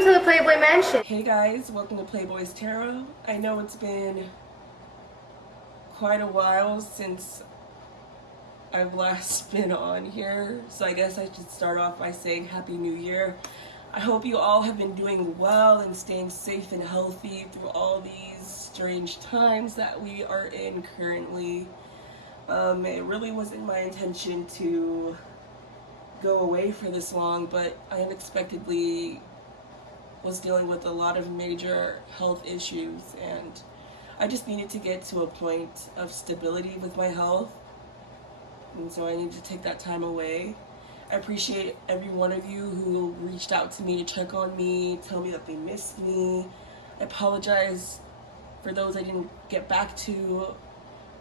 Welcome to the Playboy Mansion. Hey guys, welcome to PLAYBOI'S Tarot. I know it's been quite a while since I've last been on here, so I guess I should start off by saying Happy New Year. I hope you all have been doing well and staying safe and healthy through all these strange times that we are in currently. It really wasn't my intention to go away for this long, but I unexpectedly was dealing with a lot of major health issues, and I just needed to get to a point of stability with my health, and so I needed to take that time away. I appreciate every one of you who reached out to me to check on me, tell me that they missed me. I apologize for those I didn't get back to,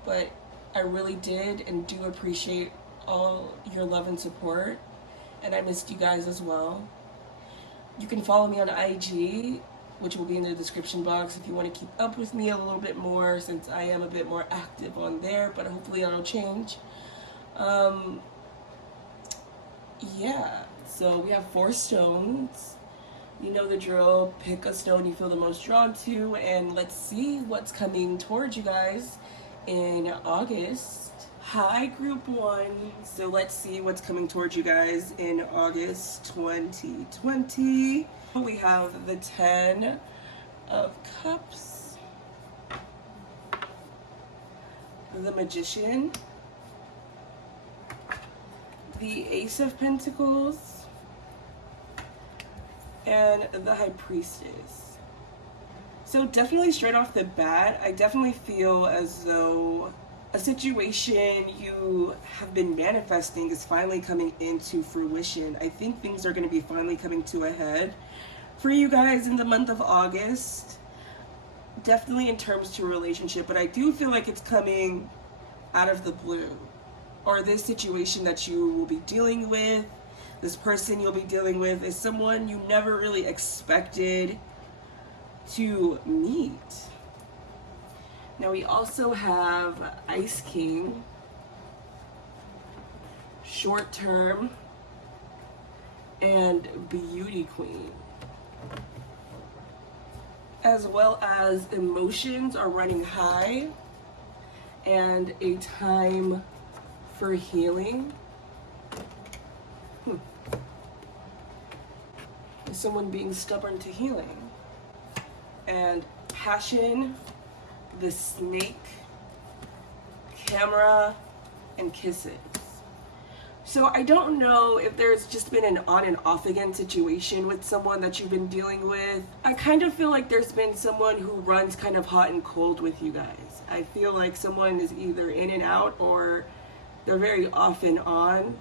but I really did and do appreciate all your love and support, and I missed you guys as well. You can follow me on IG, which will be in the description box if you want to keep up with me a little bit more, since I am a bit more active on there, but hopefully that'll change. Yeah, so we have 4 stones. You know the drill. Pick a stone you feel the most drawn to, and let's see what's coming towards you guys in August. Hi, group 1. So let's see what's coming towards you guys in August 2020. We have the 10 of Cups, the Magician, the Ace of Pentacles, and the High Priestess. So definitely straight off the bat, I definitely feel as though a situation you have been manifesting is finally coming into fruition. I think things are going to be finally coming to a head for you guys in the month of August. Definitely in terms to a relationship, but I do feel like it's coming out of the blue. Or this situation that you will be dealing with, this person you'll be dealing with, is someone you never really expected to meet. Now we also have Ice King, Short Term, and Beauty Queen. As well as Emotions Are Running High, and A Time for Healing. Someone being stubborn to healing. And Passion, the Snake, Camera, and Kisses. So I don't know if there's just been an on and off again situation with someone that you've been dealing with. I kind of feel like there's been someone who runs kind of hot and cold with you guys. I feel like someone is either in and out, or they're very off and on,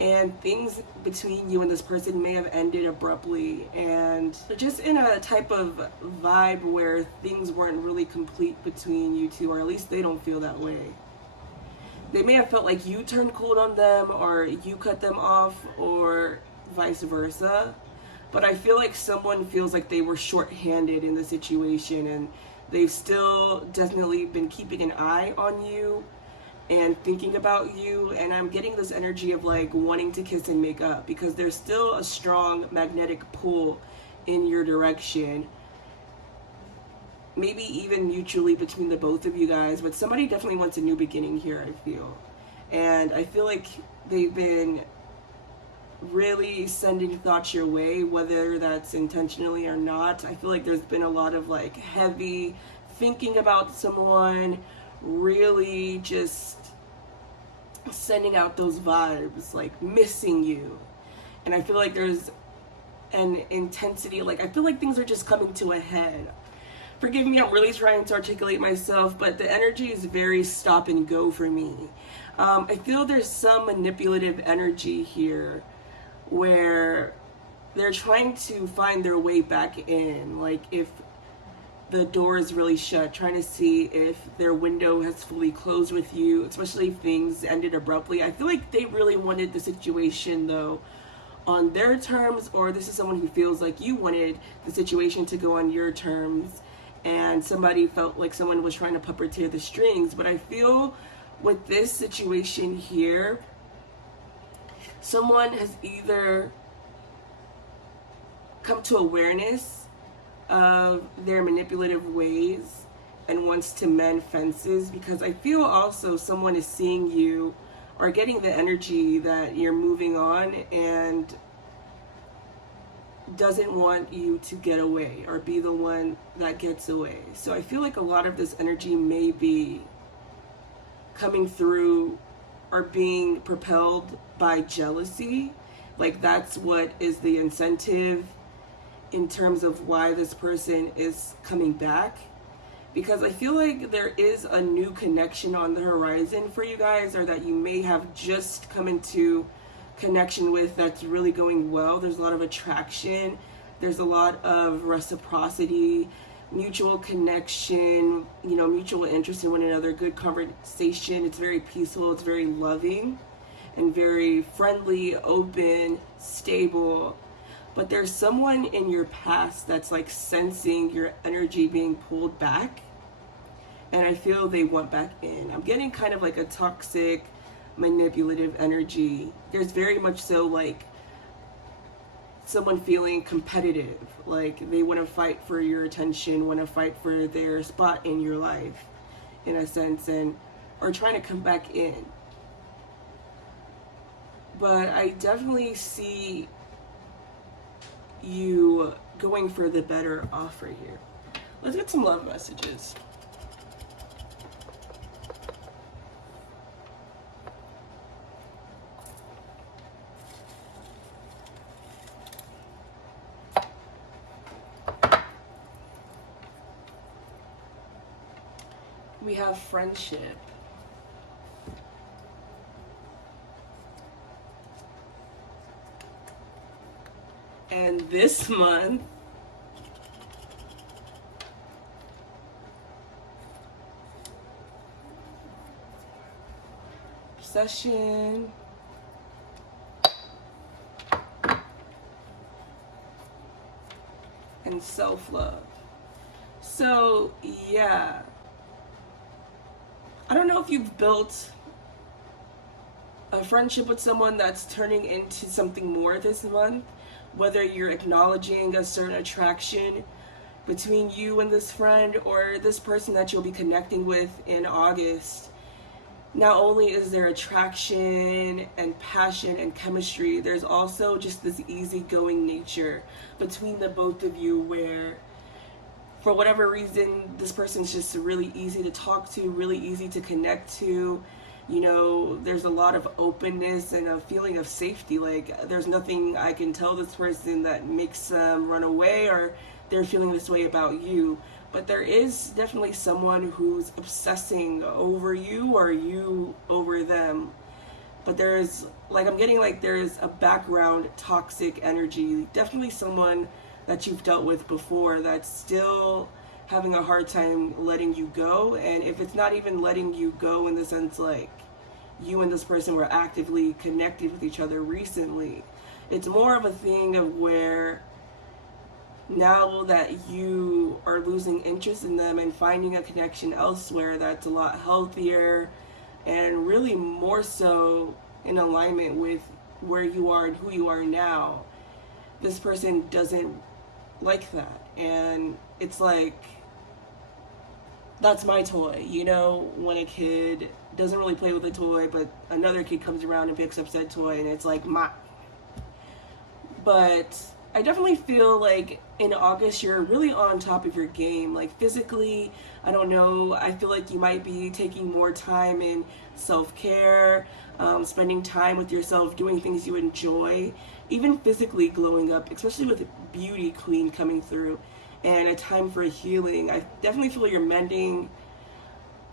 and things between you and this person may have ended abruptly, and they're just in a type of vibe where things weren't really complete between you two, or at least they don't feel that way. They may have felt like you turned cold on them, or you cut them off, or vice versa, but I feel like someone feels like they were short-handed in the situation, and they've still definitely been keeping an eye on you and thinking about you, and I'm getting this energy of like wanting to kiss and make up, because there's still a strong magnetic pull in your direction, maybe even mutually between the both of you guys, but somebody definitely wants a new beginning here, I feel. And I feel like they've been really sending thoughts your way, whether that's intentionally or not. I feel like there's been a lot of like heavy thinking about someone, really just sending out those vibes, like missing you. And I feel like there's an intensity, like I feel like things are just coming to a head. Forgive me, I'm really trying to articulate myself, but the energy is very stop and go for me. I feel there's some manipulative energy here where they're trying to find their way back in, like if the door is really shut, trying to see if their window has fully closed with you, especially if things ended abruptly. I feel like they really wanted the situation though on their terms, or this is someone who feels like you wanted the situation to go on your terms, and somebody felt like someone was trying to puppeteer the strings. But I feel with this situation here, someone has either come to awareness of their manipulative ways and wants to mend fences, because I feel also someone is seeing you or getting the energy that you're moving on and doesn't want you to get away or be the one that gets away. So I feel like a lot of this energy may be coming through or being propelled by jealousy. Like that's what is the incentive in terms of why this person is coming back. Because I feel like there is a new connection on the horizon for you guys, or that you may have just come into connection with that's really going well. There's a lot of attraction. There's a lot of reciprocity, mutual connection, you know, mutual interest in one another, good conversation. It's very peaceful. It's very loving and very friendly, open, stable. But there's someone in your past that's like sensing your energy being pulled back, and I feel they want back in. I'm getting kind of like a toxic, manipulative energy. There's very much so like someone feeling competitive, like they want to fight for your attention, want to fight for their spot in your life, in a sense, and or trying to come back in. But I definitely see you going for the better offer here. Let's get some love messages. We have friendship. And this month, obsession, and self-love. So, yeah. I don't know if you've built a friendship with someone that's turning into something more this month, whether you're acknowledging a certain attraction between you and this friend or this person that you'll be connecting with in August. Not only is there attraction and passion and chemistry, there's also just this easygoing nature between the both of you where for whatever reason this person's just really easy to talk to, really easy to connect to. You know, there's a lot of openness and a feeling of safety. Like, there's nothing I can tell this person that makes them run away or they're feeling this way about you. But there is definitely someone who's obsessing over you or you over them. But there's, like, I'm getting like there's a background toxic energy. Definitely someone that you've dealt with before that's still having a hard time letting you go. And if it's not even letting you go in the sense like you and this person were actively connected with each other recently, it's more of a thing of where now that you are losing interest in them and finding a connection elsewhere that's a lot healthier and really more so in alignment with where you are and who you are now, this person doesn't like that. And it's like, that's my toy. You know, when a kid doesn't really play with a toy, but another kid comes around and picks up said toy, and it's like, mine. But I definitely feel like in August you're really on top of your game. Like physically, I don't know, I feel like you might be taking more time in self-care, spending time with yourself, doing things you enjoy, even physically glowing up, especially with beauty queen coming through and a time for healing. I definitely feel you're mending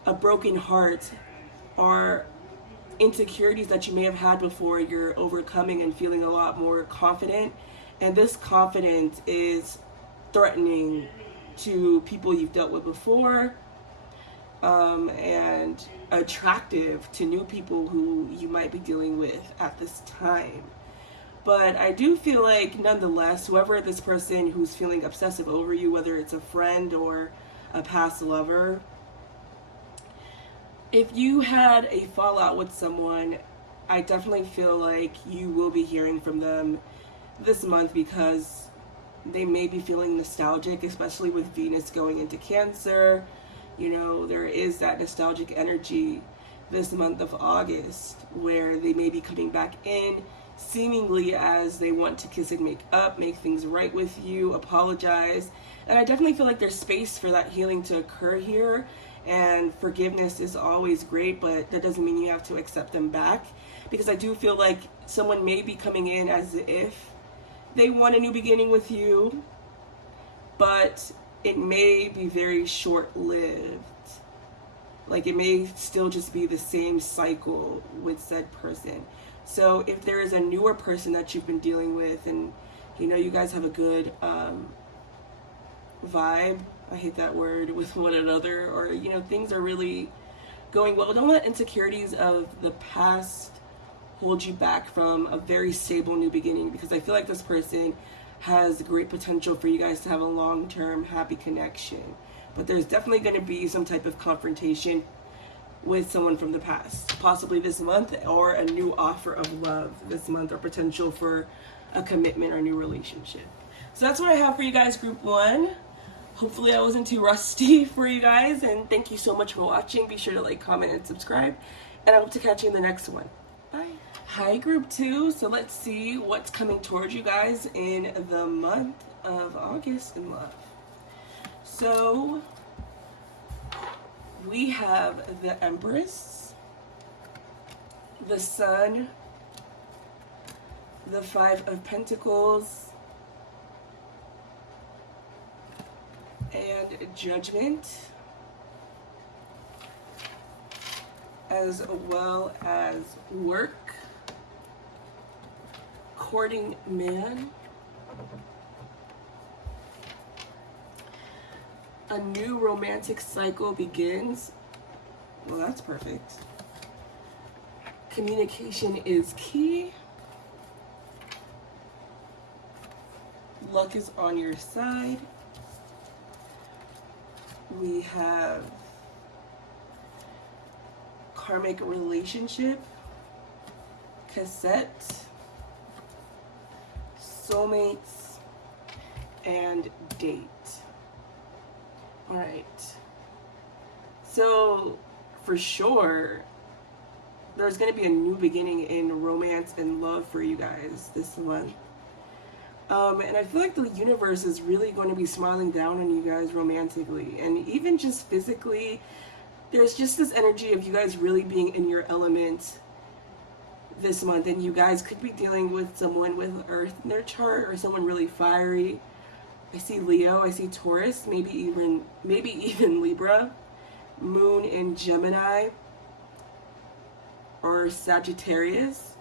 a broken heart or insecurities that you may have had before. You're overcoming and feeling a lot more confident, and this confidence is threatening to people you've dealt with before, and attractive to new people who you might be dealing with at this time. But I do feel like, nonetheless, whoever this person who's feeling obsessive over you, whether it's a friend or a past lover, if you had a fallout with someone, I definitely feel like you will be hearing from them this month, because they may be feeling nostalgic, especially with Venus going into Cancer. You know, there is that nostalgic energy this month of August where they may be coming back in seemingly as they want to kiss and make up, make things right with you, apologize. And I definitely feel like there's space for that healing to occur here. And forgiveness is always great, but that doesn't mean you have to accept them back. Because I do feel like someone may be coming in as if they want a new beginning with you, but it may be very short-lived. Like, it may still just be the same cycle with said person. So if there is a newer person that you've been dealing with and, you know, you guys have a good vibe, I hate that word, with one another, or, you know, things are really going well, don't let insecurities of the past hold you back from a very stable new beginning, because I feel like this person has great potential for you guys to have a long-term happy connection. But there's definitely going to be some type of confrontation with someone from the past, possibly this month, or a new offer of love this month, or potential for a commitment or new relationship. So that's what I have for you guys, group 1. Hopefully I wasn't too rusty for you guys, and thank you so much for watching. Be sure to like, comment, and subscribe, and I hope to catch you in the next one. Bye. Hi, group 2. So let's see what's coming towards you guys in the month of August in love. So we have the Empress, the Sun, the Five of Pentacles, and Judgment, as well as work, courting man, a new romantic cycle begins. Well, that's perfect. Communication is key. Luck is on your side. We have karmic relationship, cassette, soulmates, and date. All right. So for sure, there's going to be a new beginning in romance and love for you guys this month. And I feel like the universe is really going to be smiling down on you guys romantically, and even just physically. There's just this energy of you guys really being in your element this month, and you guys could be dealing with someone with Earth in their chart, or someone really fiery. I see Leo, I see Taurus, maybe even Libra, Moon in Gemini, or Sagittarius.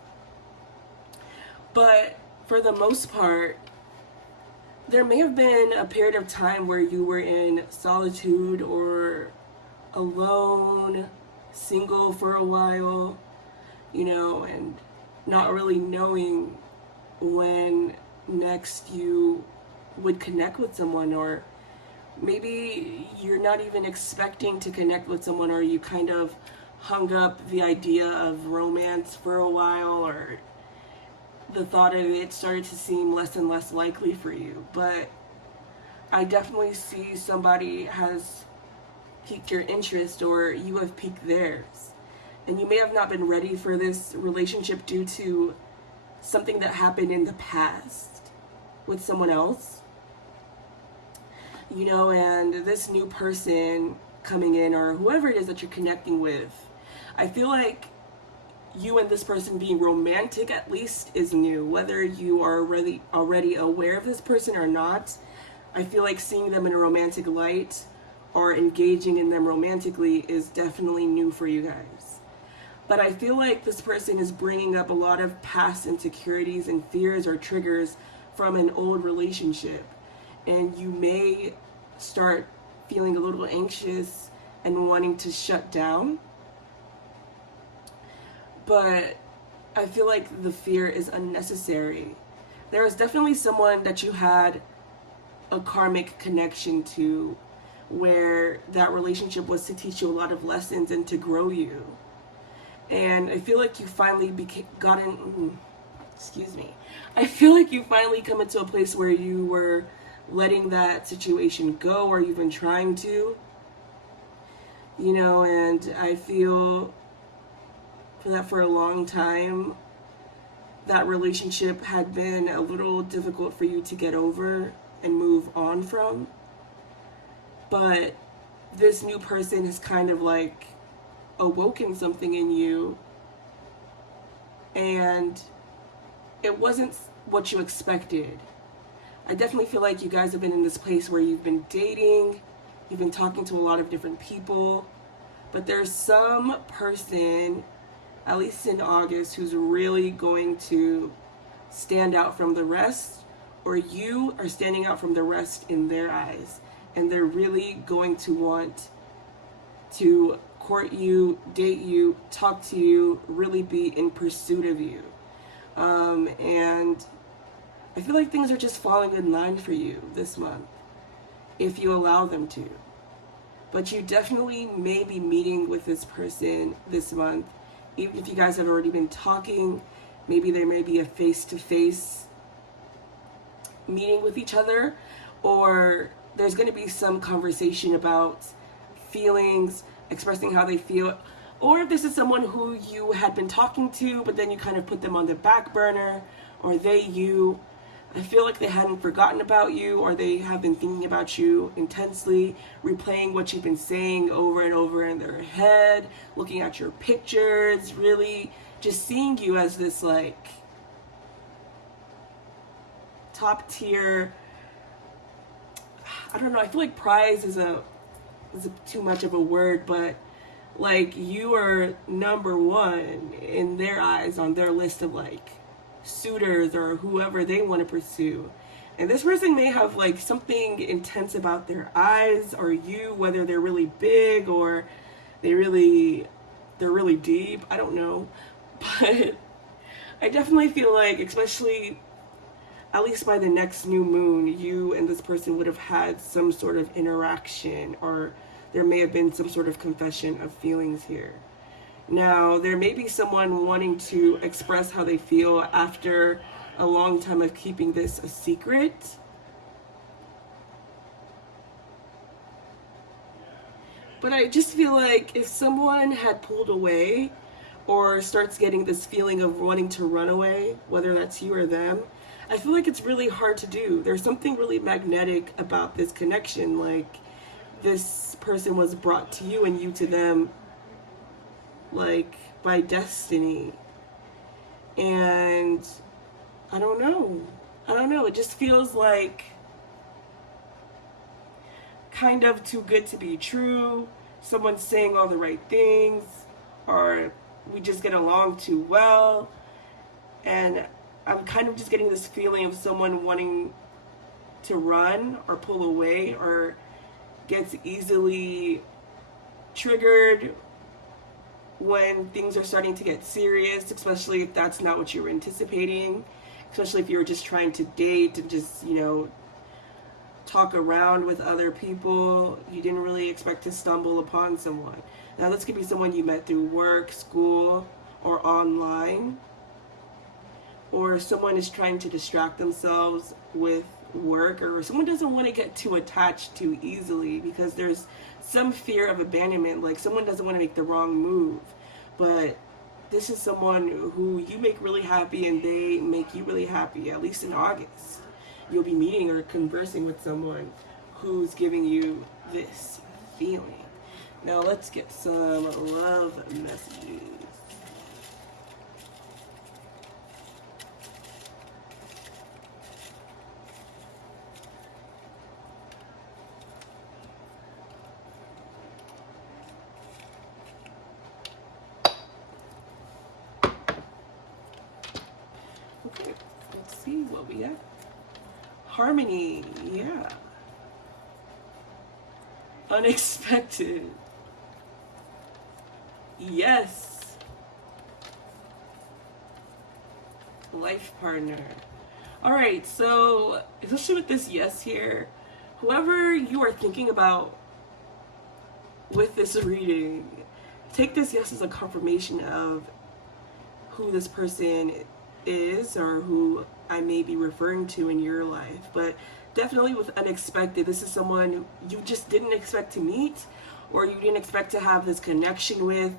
But for the most part, there may have been a period of time where you were in solitude or alone, single for a while, you know, and not really knowing when next you would connect with someone, or maybe you're not even expecting to connect with someone, or you kind of hung up the idea of romance for a while, or the thought of it started to seem less and less likely for you. But I definitely see somebody has piqued your interest, or you have piqued theirs. And you may have not been ready for this relationship due to something that happened in the past with someone else. You know, and this new person coming in, or whoever it is that you're connecting with, I feel like you and this person being romantic at least is new. Whether you are already aware of this person or not, I feel like seeing them in a romantic light or engaging in them romantically is definitely new for you guys. But I feel like this person is bringing up a lot of past insecurities and fears or triggers from an old relationship. And you may start feeling a little anxious and wanting to shut down. But I feel like the fear is unnecessary. There is definitely someone that you had a karmic connection to, where that relationship was to teach you a lot of lessons and to grow you. And I feel like you finally excuse me, I feel like you finally come into a place where you were letting that situation go, or you've been trying to, you know, and I feel that for a long time that relationship had been a little difficult for you to get over and move on from. But this new person has kind of like awoken something in you, and it wasn't what you expected. I definitely feel like you guys have been in this place where you've been dating, you've been talking to a lot of different people, but there's some person, at least in August, who's really going to stand out from the rest, or you are standing out from the rest in their eyes, and they're really going to want to court you, date you, talk to you, really be in pursuit of you. And I feel like things are just falling in line for you this month, if you allow them to. But you definitely may be meeting with this person this month. Even if you guys have already been talking, maybe there may be a face-to-face meeting with each other, or there's going to be some conversation about feelings, expressing how they feel. Or if this is someone who you had been talking to, but then you kind of put them on the back burner, or you, I feel like they hadn't forgotten about you, or they have been thinking about you intensely, replaying what you've been saying over and over in their head, looking at your pictures, really just seeing you as this like top tier, I don't know, I feel like prize is too much of a word, but like you are number one in their eyes on their list of like suitors or whoever they want to pursue. And this person may have like something intense about their eyes or you, whether they're really big or they're really deep, I don't know. But I definitely feel like, especially at least by the next new moon, you and this person would have had some sort of interaction, or there may have been some sort of confession of feelings here. Now, there may be someone wanting to express how they feel after a long time of keeping this a secret. But I just feel like if someone had pulled away or starts getting this feeling of wanting to run away, whether that's you or them, I feel like it's really hard to do. There's something really magnetic about this connection, like this person was brought to you and you to them, like by destiny. And I don't know, it just feels like kind of too good to be true. Someone's saying all the right things, or we just get along too well. And I'm kind of just getting this feeling of someone wanting to run or pull away, or gets easily triggered when things are starting to get serious, especially if that's not what you were anticipating, especially if you were just trying to date and just, you know, talk around with other people. You didn't really expect to stumble upon someone. Now, this could be someone you met through work, school, or online. Or someone is trying to distract themselves with work, or someone doesn't want to get too attached too easily because there's some fear of abandonment, like someone doesn't want to make the wrong move. But this is someone who you make really happy and they make you really happy, at least in August. You'll be meeting or conversing with someone who's giving you this feeling. Now let's get some love messages. Okay, let's see what we got. Harmony, yeah. Unexpected. Yes. Life partner. Alright, so especially with this yes here, whoever you are thinking about with this reading, take this yes as a confirmation of who this person is or who I may be referring to in your life. But definitely with unexpected, this is someone you just didn't expect to meet, or you didn't expect to have this connection with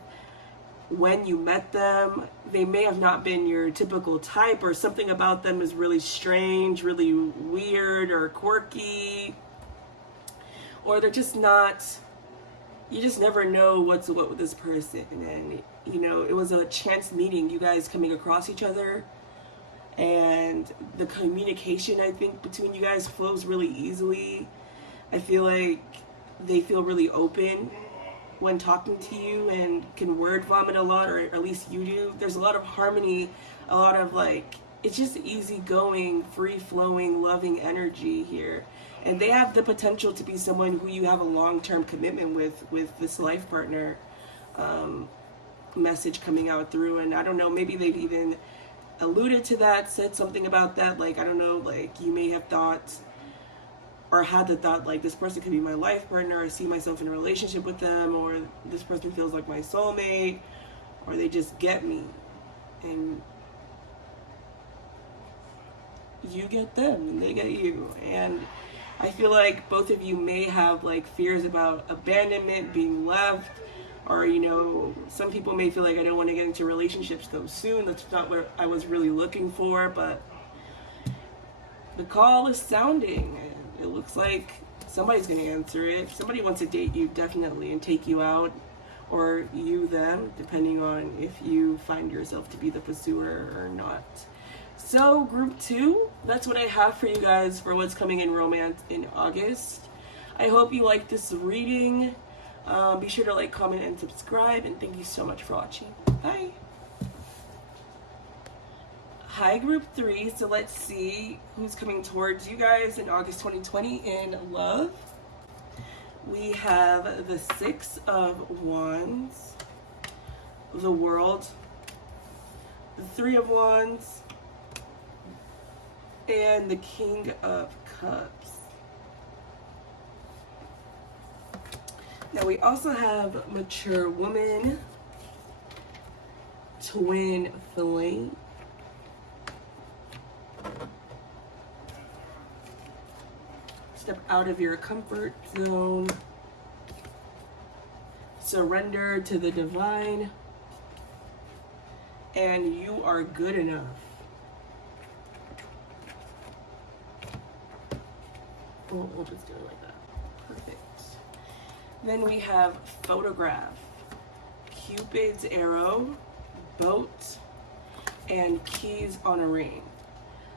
when you met them. They may have not been your typical type, or something about them is really strange, really weird or quirky, or they're just not, you just never know what's what with this person. And you know, it was a chance meeting, you guys coming across each other, and the communication, I think, between you guys flows really easily. I feel like they feel really open when talking to you and can word vomit a lot, or at least you do. There's a lot of harmony, a lot of like, it's just easygoing, free-flowing, loving energy here. And they have the potential to be someone who you have a long-term commitment with this life partner message coming out through. And I don't know, maybe they've even alluded to that, said something about that. Like, I don't know, like you may have thought or had the thought like, this person could be my life partner, I see myself in a relationship with them, or this person feels like my soulmate, or they just get me. And you get them and they get you. And I feel like both of you may have like fears about abandonment, being left, or you know, some people may feel like, I don't want to get into relationships so soon, that's not what I was really looking for. But the call is sounding, and it looks like somebody's going to answer it. If somebody wants to date you, definitely, and take you out, or you them, depending on if you find yourself to be the pursuer or not. So group 2, that's what I have for you guys for what's coming in romance in August. I hope you like this reading. Be sure to like, comment, and subscribe, and thank you so much for watching. Bye. Hi group 3, so let's see who's coming towards you guys in August 2020 in love. We have the 6 of Wands, the World, the 3 of Wands, and the King of Cups. Now we also have Mature Woman, Twin Flame, Step out of your comfort zone, Surrender to the Divine, and You Are Good Enough. We'll just do it like that. Perfect. Then we have Photograph, Cupid's Arrow, Boat, and Keys on a Ring.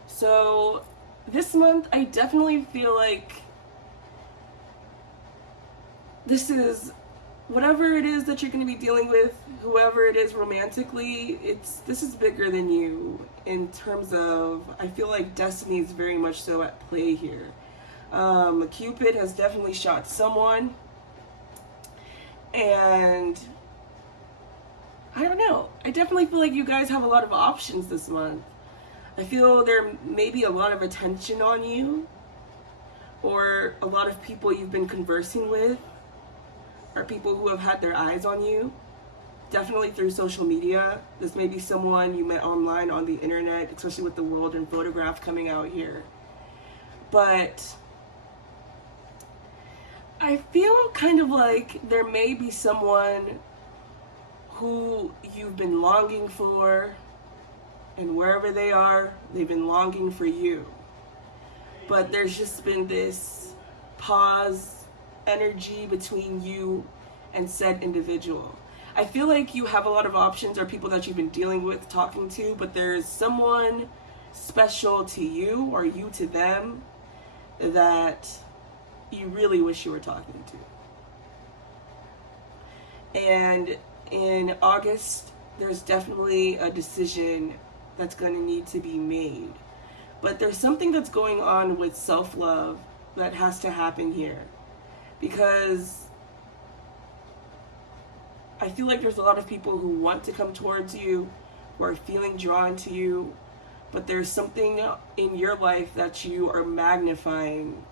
So this month, I definitely feel like this is, whatever it is that you're going to be dealing with, whoever it is romantically, this is bigger than you in terms of, I feel like destiny is very much so at play here. Cupid has definitely shot someone, and I don't know, I definitely feel like you guys have a lot of options this month. I feel there may be a lot of attention on you, or a lot of people you've been conversing with are people who have had their eyes on you, definitely through social media. This may be someone you met online on the internet, especially with the World and Photograph coming out here. But I feel kind of like there may be someone who you've been longing for, and wherever they are, they've been longing for you. But there's just been this pause energy between you and said individual. I feel like you have a lot of options, or people that you've been dealing with, talking to, but there's someone special to you, or you to them, that you really wish you were talking to. And in August, there's definitely a decision that's going to need to be made. But there's something that's going on with self-love that has to happen here. Because I feel like there's a lot of people who want to come towards you, who are feeling drawn to you, but there's something in your life that you are magnifying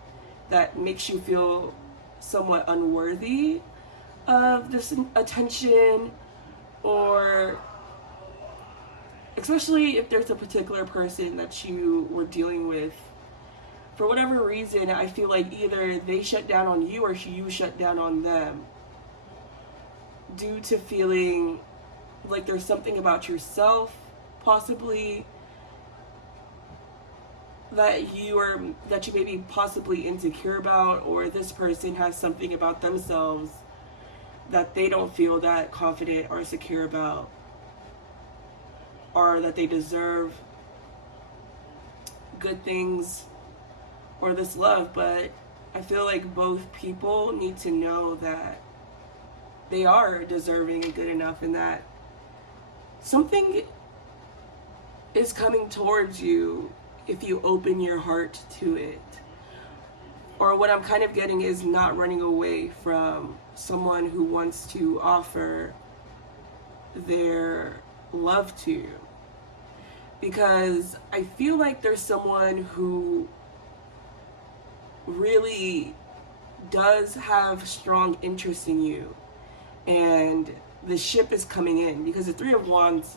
that makes you feel somewhat unworthy of this attention, or especially if there's a particular person that you were dealing with. For whatever reason, I feel like either they shut down on you or you shut down on them, due to feeling like there's something about yourself, possibly, that you may be possibly insecure about, or this person has something about themselves that they don't feel that confident or secure about, or that they deserve good things or this love. But I feel like both people need to know that they are deserving and good enough, and that something is coming towards you if you open your heart to it. Or what I'm kind of getting is not running away from someone who wants to offer their love to you. Because I feel like there's someone who really does have strong interest in you, and the ship is coming in, because the Three of Wands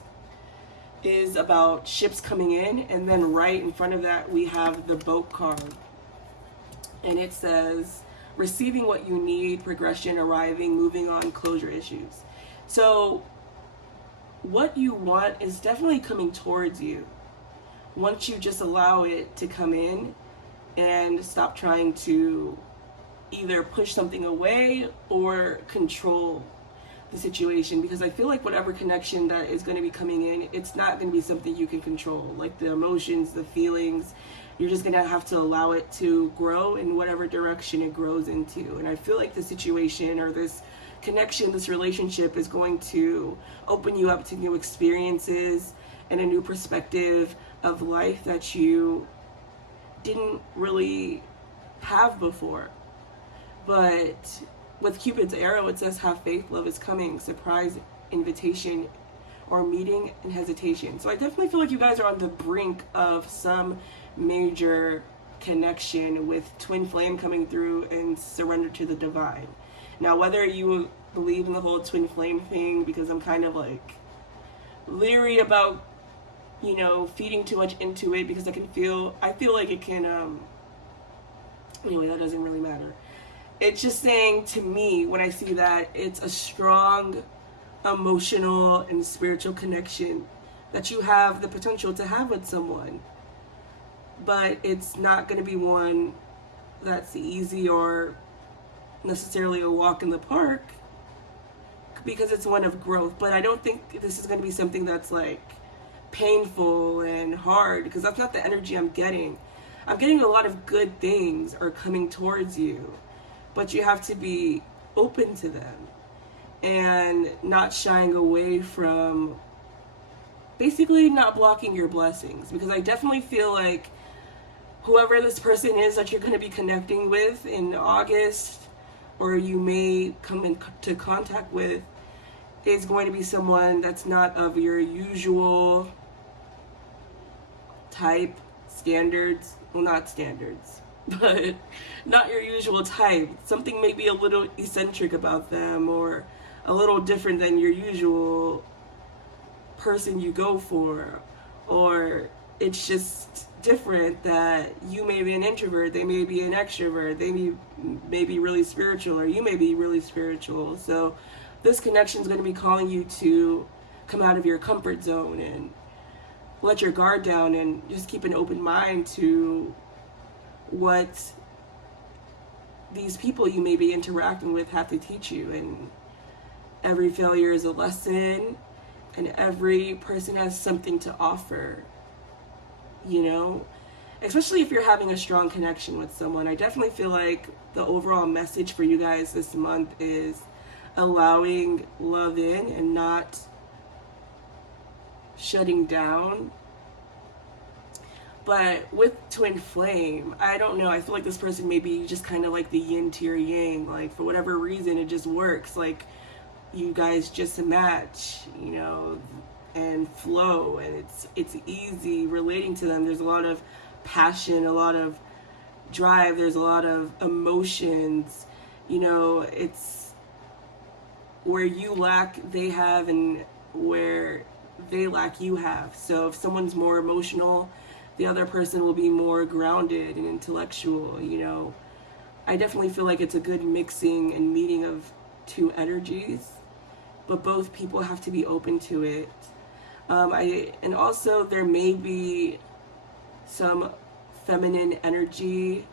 is about ships coming in, and then right in front of that we have the Boat card, and it says receiving what you need, progression, arriving, moving on, closure issues. So what you want is definitely coming towards you once you just allow it to come in and stop trying to either push something away or control the situation. Because I feel like whatever connection that is going to be coming in, it's not going to be something you can control. Like the emotions, the feelings, you're just going to have to allow it to grow in whatever direction it grows into. And I feel like the situation or this connection, this relationship is going to open you up to new experiences and a new perspective of life that you didn't really have before. But with Cupid's arrow, it says have faith, love is coming, surprise, invitation, or meeting and hesitation. So I definitely feel like you guys are on the brink of some major connection with twin flame coming through and surrender to the divine. Now, whether you believe in the whole twin flame thing, because I'm kind of like leery about, you know, feeding too much into it, because I feel like it can, anyway, that doesn't really matter. It's just saying to me, when I see that, it's a strong emotional and spiritual connection that you have the potential to have with someone. But it's not going to be one that's easy or necessarily a walk in the park, because it's one of growth. But I don't think this is going to be something that's like painful and hard, because that's not the energy I'm getting. I'm getting a lot of good things are coming towards you, but you have to be open to them and not shying away from, basically not blocking your blessings. Because I definitely feel like whoever this person is that you're going to be connecting with in August, or you may come into contact with, is going to be someone that's not of your usual type, standards, well, not standards, but not your usual type. Something may be a little eccentric about them, or a little different than your usual person you go for, or it's just different that you may be an introvert, they may be an extrovert, they may be really spiritual, or you may be really spiritual. So this connection is going to be calling you to come out of your comfort zone and let your guard down, and just keep an open mind to what these people you may be interacting with have to teach you. And every failure is a lesson, and every person has something to offer, you know, especially if you're having a strong connection with someone. I definitely feel like the overall message for you guys this month is allowing love in and not shutting down. But with twin flame, I don't know, I feel like this person may be just kind of like the yin to your yang. Like, for whatever reason, it just works. Like, you guys just match, you know, and flow, and it's easy relating to them. There's a lot of passion, a lot of drive, there's a lot of emotions, you know. It's where you lack, they have, and where they lack, you have. So if someone's more emotional, the other person will be more grounded and intellectual, you know. I definitely feel like it's a good mixing and meeting of two energies, but both people have to be open to it. And also there may be some feminine energy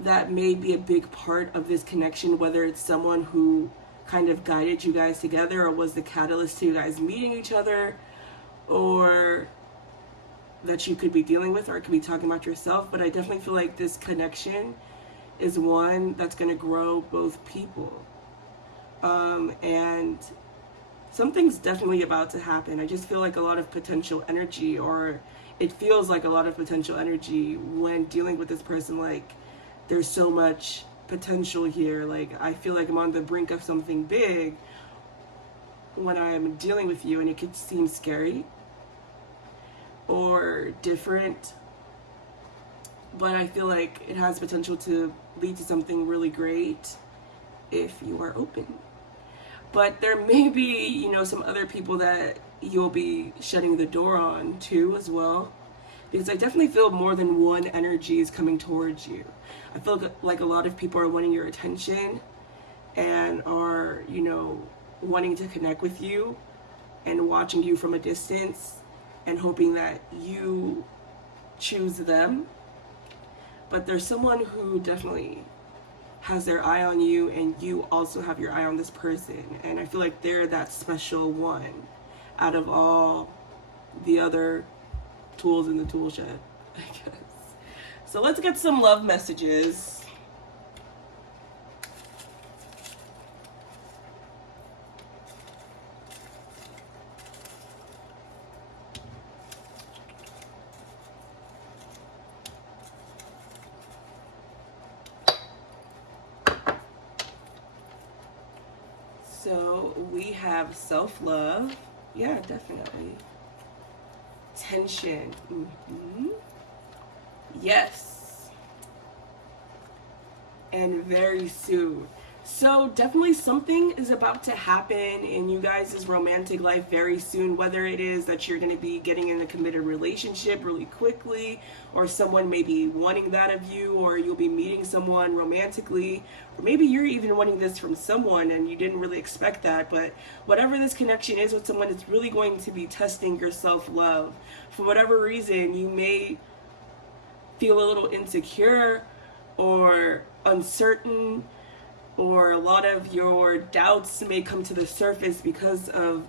that may be a big part of this connection, whether it's someone who kind of guided you guys together or was the catalyst to you guys meeting each other, or that you could be dealing with, or it could be talking about yourself. But I definitely feel like this connection is one that's going to grow both people. And something's definitely about to happen. I just feel like a lot of potential energy, or it feels like a lot of potential energy when dealing with this person. Like, there's so much potential here. Like, I feel like I'm on the brink of something big when I'm dealing with you, and it could seem scary or different, but I feel like it has potential to lead to something really great if you are open. But there may be, you know, some other people that you'll be shutting the door on too as well, because I definitely feel more than one energy is coming towards you. I feel like a lot of people are wanting your attention and are, you know, wanting to connect with you and watching you from a distance and hoping that you choose them. But there's someone who definitely has their eye on you, and you also have your eye on this person. And I feel like they're that special one out of all the other tools in the tool shed, I guess. So let's get some love messages. So we have self-love. Yeah, definitely. Tension. Yes. And very soon. So definitely something is about to happen in you guys' romantic life very soon, whether it is that you're going to be getting in a committed relationship really quickly, or someone may be wanting that of you, or you'll be meeting someone romantically, or maybe you're even wanting this from someone and you didn't really expect that. But whatever this connection is with someone, it's really going to be testing your self-love. For whatever reason, you may feel a little insecure or uncertain, or a lot of your doubts may come to the surface because of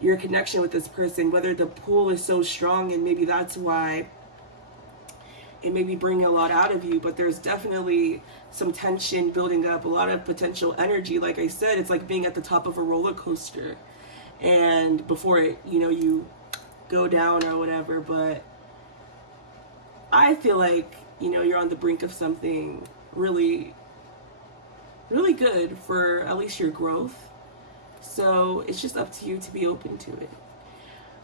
your connection with this person, whether the pull is so strong, and maybe that's why it may be bringing a lot out of you. But there's definitely some tension building up, a lot of potential energy. Like I said, it's like being at the top of a roller coaster, and before it, you know, you go down or whatever. But I feel like, you know, you're on the brink of something really good for at least your growth. So it's just up to you to be open to it.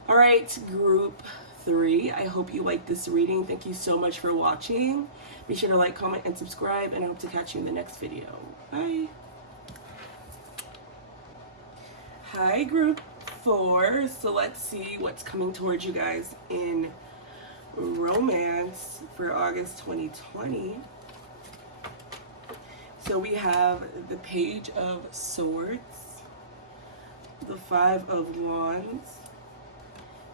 All right, group 3, I hope you liked this reading. Thank you so much for watching. Be sure to like, comment, and subscribe, and I hope to catch you in the next video. Bye. Hi, group 4. So let's see what's coming towards you guys in romance for August 2020. So we have the Page of Swords, the 5 of Wands,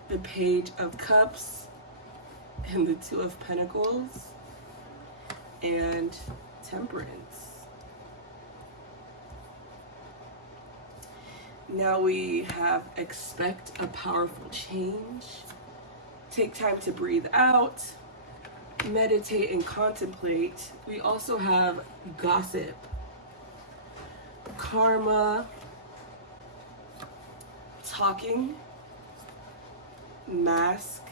the Page of Cups, and the 2 of Pentacles, and Temperance. Now we have expect a powerful change, take time to breathe out, meditate and contemplate. We also have gossip, karma, talking, mask,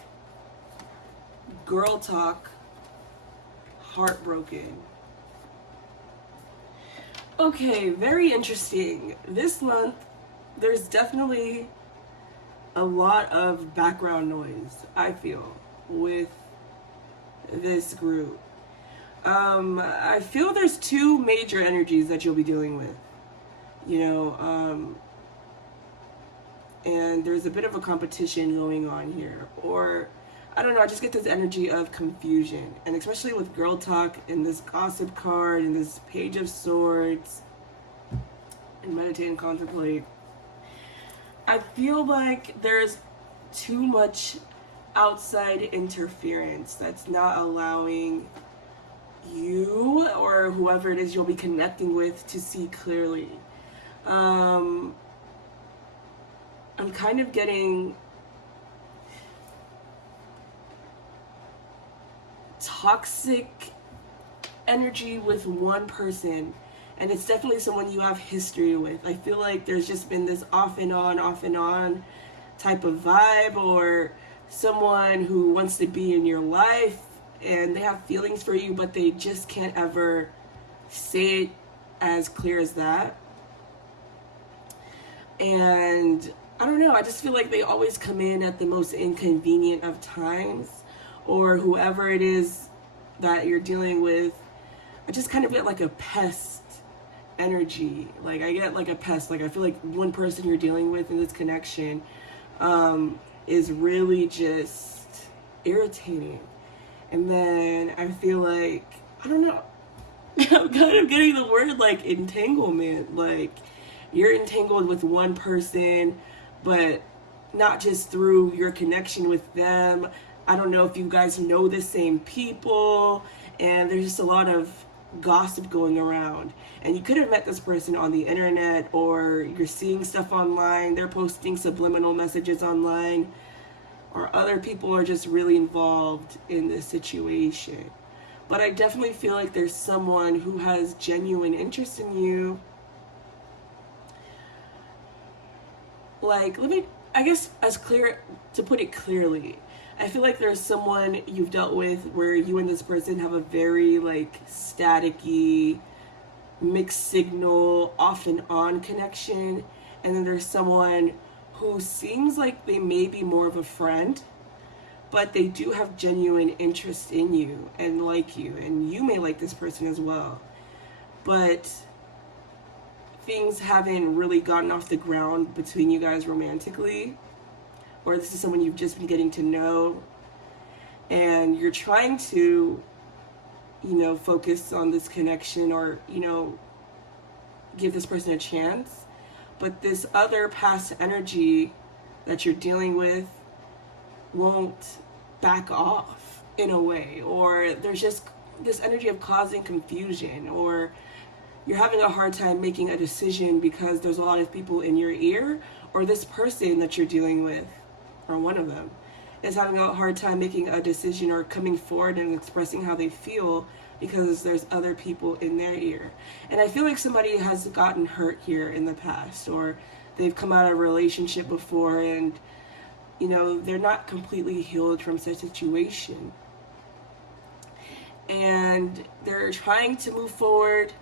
girl talk, heartbroken. Okay, very interesting. This month, there's definitely a lot of background noise, I feel, with this group. I feel there's 2 major energies that you'll be dealing with. You know, and there's a bit of a competition going on here, or I don't know, I just get this energy of confusion, and especially with girl talk and this gossip card and this page of swords and meditate and contemplate. I feel like there's too much outside interference that's not allowing you or whoever it is you'll be connecting with to see clearly. I'm kind of getting toxic energy with one person, and it's definitely someone you have history with. I feel like there's just been this off and on type of vibe, or someone who wants to be in your life and they have feelings for you, but they just can't ever say it as clear as that. And I don't know, I just feel like they always come in at the most inconvenient of times, or whoever it is that you're dealing with. I just kind of get like a pest energy. Like I get like a pest. Like I feel like one person you're dealing with in this connection is really just irritating. And then I feel like, I don't know, I'm kind of getting the word like entanglement. Like you're entangled with one person, but not just through your connection with them. I don't know if you guys know the same people, and there's just a lot of gossip going around. And you could have met this person on the internet, or you're seeing stuff online, they're posting subliminal messages online, or other people are just really involved in this situation. But I definitely feel like there's someone who has genuine interest in you. Like, I guess to put it clearly, I feel like there's someone you've dealt with where you and this person have a very like staticky, mixed signal, off and on connection. And then there's someone who seems like they may be more of a friend, but they do have genuine interest in you and like you, and you may like this person as well. But things haven't really gotten off the ground between you guys romantically, or this is someone you've just been getting to know, and you're trying to, focus on this connection, or, give this person a chance. But this other past energy that you're dealing with won't back off in a way, or there's just this energy of causing confusion, or you're having a hard time making a decision because there's a lot of people in your ear, or this person that you're dealing with, or one of them, is having a hard time making a decision or coming forward and expressing how they feel because there's other people in their ear. And I feel like somebody has gotten hurt here in the past, or they've come out of a relationship before and, they're not completely healed from such a situation. And they're trying to move forward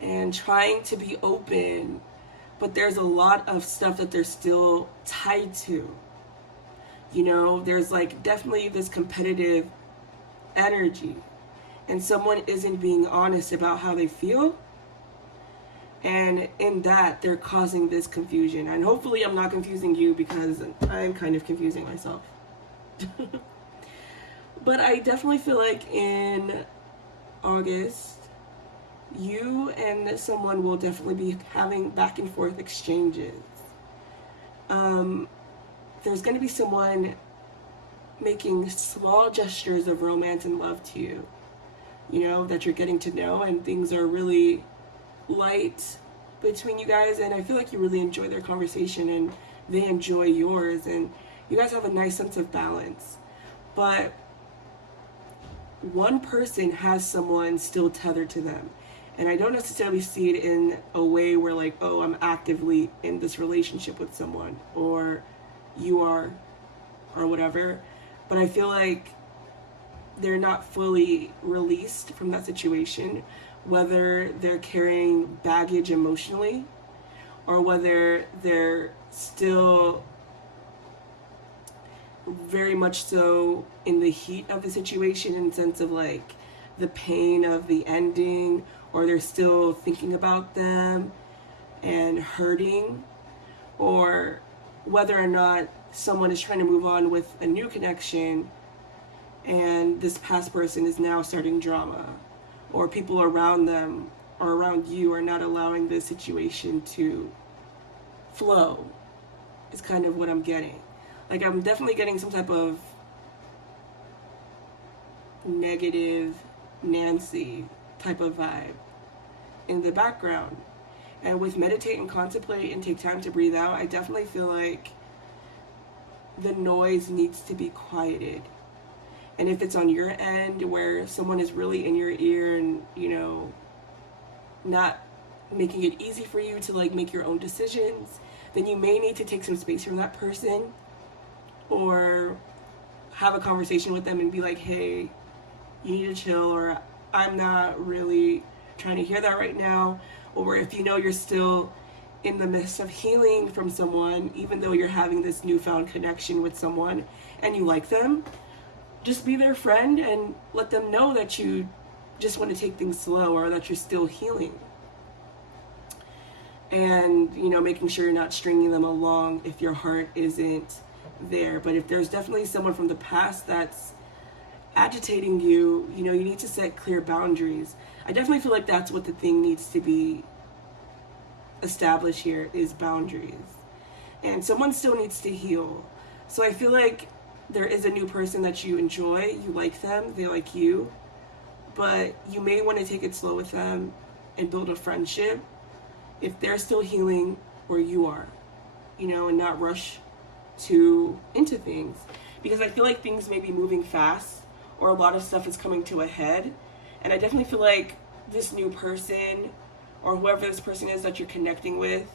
and trying to be open, but there's a lot of stuff that they're still tied to. There's like definitely this competitive energy, and someone isn't being honest about how they feel, and in that they're causing this confusion. And hopefully I'm not confusing you, because I'm kind of confusing myself. But I definitely feel like in August, you and someone will definitely be having back and forth exchanges. There's going to be someone making small gestures of romance and love to you, that you're getting to know, and things are really light between you guys, and I feel like you really enjoy their conversation and they enjoy yours, and you guys have a nice sense of balance. But one person has someone still tethered to them. And I don't necessarily see it in a way where like, oh, I'm actively in this relationship with someone, or you are, or whatever. But I feel like they're not fully released from that situation, whether they're carrying baggage emotionally, or whether they're still very much so in the heat of the situation, in the sense of like the pain of the ending, or they're still thinking about them and hurting, or whether or not someone is trying to move on with a new connection and this past person is now starting drama, or people around them or around you are not allowing this situation to flow, is kind of what I'm getting. Like, I'm definitely getting some type of negative Nancy type of vibe in the background. And with meditate and contemplate and take time to breathe out, I definitely feel like the noise needs to be quieted. And if it's on your end where someone is really in your ear and, you know, not making it easy for you to like make your own decisions, then you may need to take some space from that person, or have a conversation with them and be like, hey, you need to chill, or I'm not really trying to hear that right now. Or if you know you're still in the midst of healing from someone, even though you're having this newfound connection with someone and you like them, just be their friend and let them know that you just want to take things slow, or that you're still healing. And, you know, making sure you're not stringing them along if your heart isn't there. But if there's definitely someone from the past that's agitating you, you know, you need to set clear boundaries. I definitely feel like that's what the thing needs to be established here, is boundaries. And someone still needs to heal. So I feel like there is a new person that you enjoy, you like them, they like you, but you may want to take it slow with them and build a friendship if they're still healing where you are, you know, and not rush into things. Because I feel like things may be moving fast, or a lot of stuff is coming to a head. And I definitely feel like this new person, or whoever this person is that you're connecting with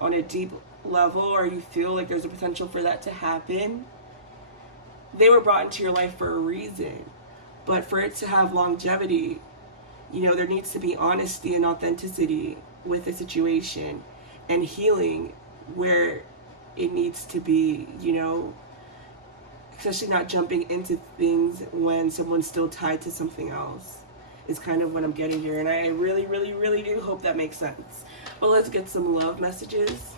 on a deep level, or you feel like there's a potential for that to happen, they were brought into your life for a reason. But for it to have longevity, you know, there needs to be honesty and authenticity with the situation, and healing where it needs to be, you know, especially not jumping into things when someone's still tied to something else, is kind of what I'm getting here. And I really, really, really do hope that makes sense. But let's get some love messages.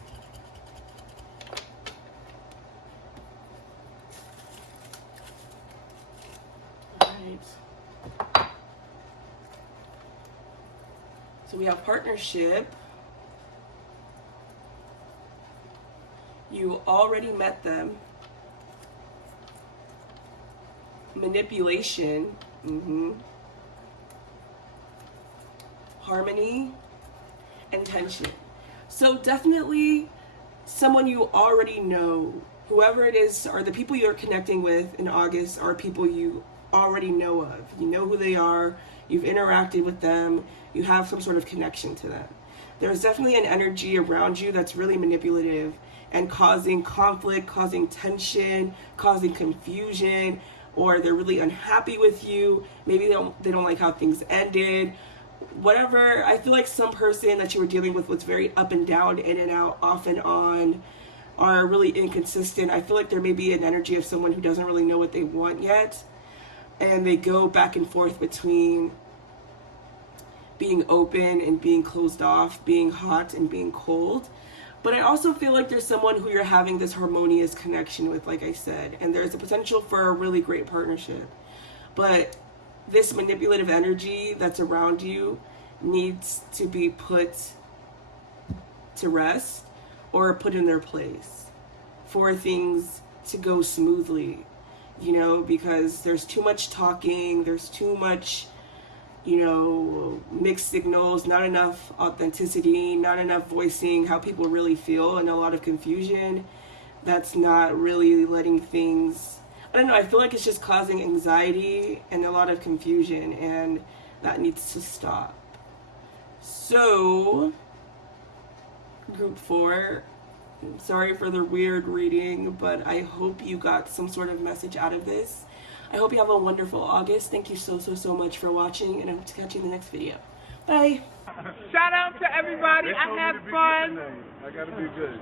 Alright. So we have partnership. You already met them. Manipulation. Harmony and tension. So definitely someone you already know, whoever it is, or the people you're connecting with in August are people you already know of. You know who they are, you've interacted with them, you have some sort of connection to them. There's definitely an energy around you that's really manipulative and causing conflict, causing tension, causing confusion, or they're really unhappy with you. Maybe they don't like how things ended. Whatever, I feel like some person that you were dealing with was very up and down, in and out, off and on, are really inconsistent. I feel like there may be an energy of someone who doesn't really know what they want yet, and they go back and forth between being open and being closed off, being hot and being cold. But I also feel like there's someone who you're having this harmonious connection with, like I said, and there's a potential for a really great partnership. But this manipulative energy that's around you needs to be put to rest, or put in their place for things to go smoothly, you know, because there's too much talking, there's too much, you know, mixed signals, not enough authenticity, not enough voicing how people really feel, and a lot of confusion that's not really letting things, I don't know, I feel like it's just causing anxiety and a lot of confusion, and that needs to stop. So, group 4, sorry for the weird reading, but I hope you got some sort of message out of this. I hope you have a wonderful August. Thank you so much for watching, and I hope to catch you in the next video. Bye! Shout out to everybody. I had fun. I gotta be good.